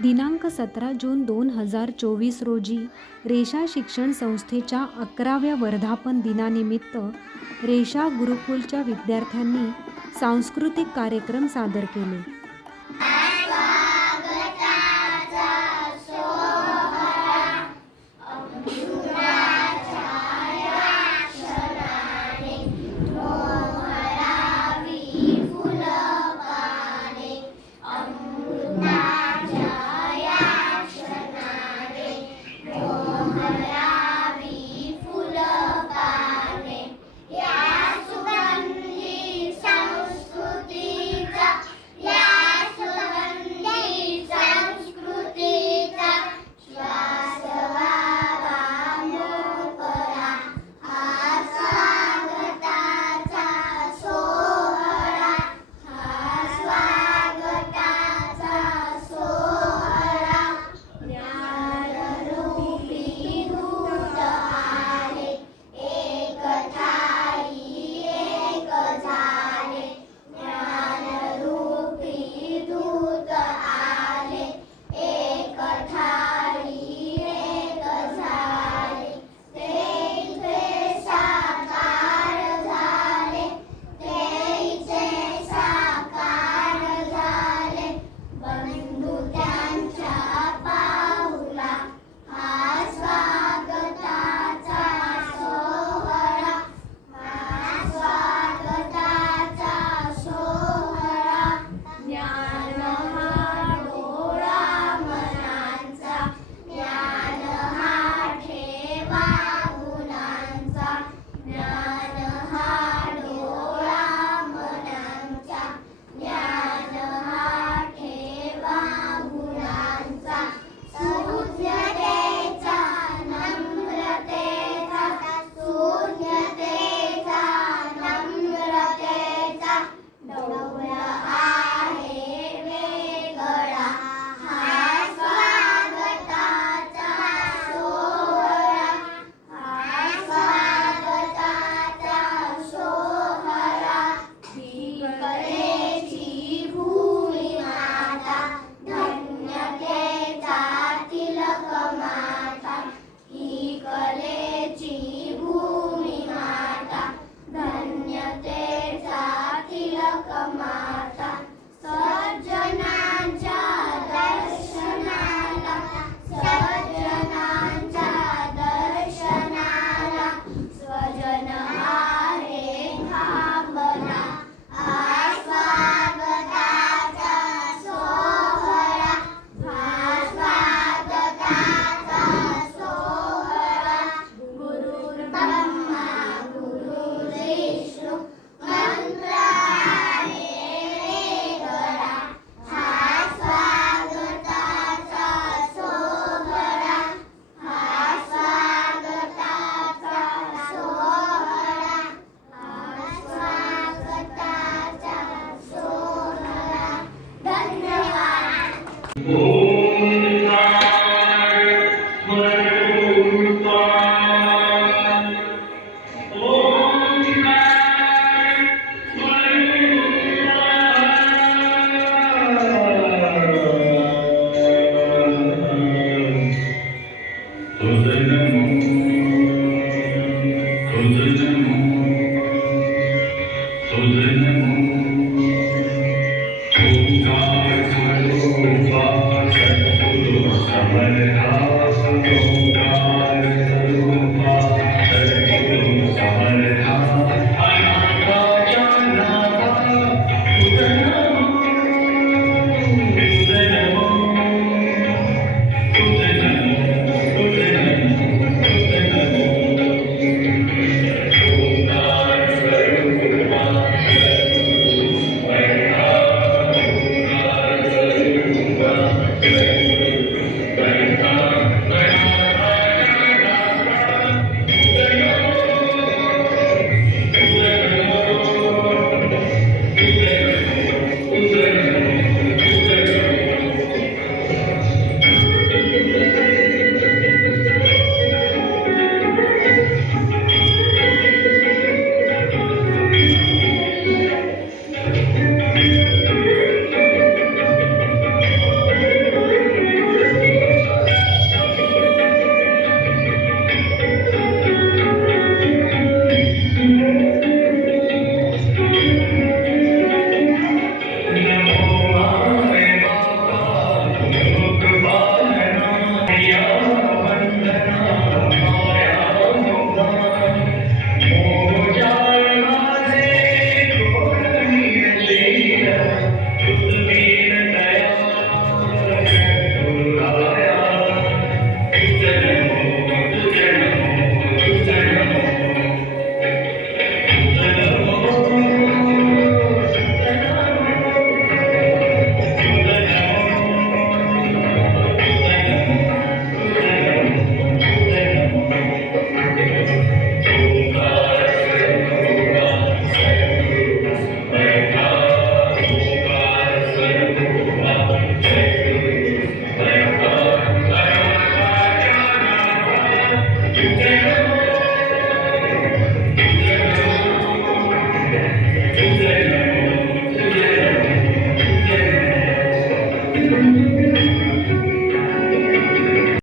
दिनांक सतरा जून दोन हजार चोवीस रोजी रेषा शिक्षण संस्थेच्या अकराव्या वर्धापन दिनानिमित्त रेषा गुरुकुलच्या विद्यार्थ्यांनी सांस्कृतिक कार्यक्रम सादर केले.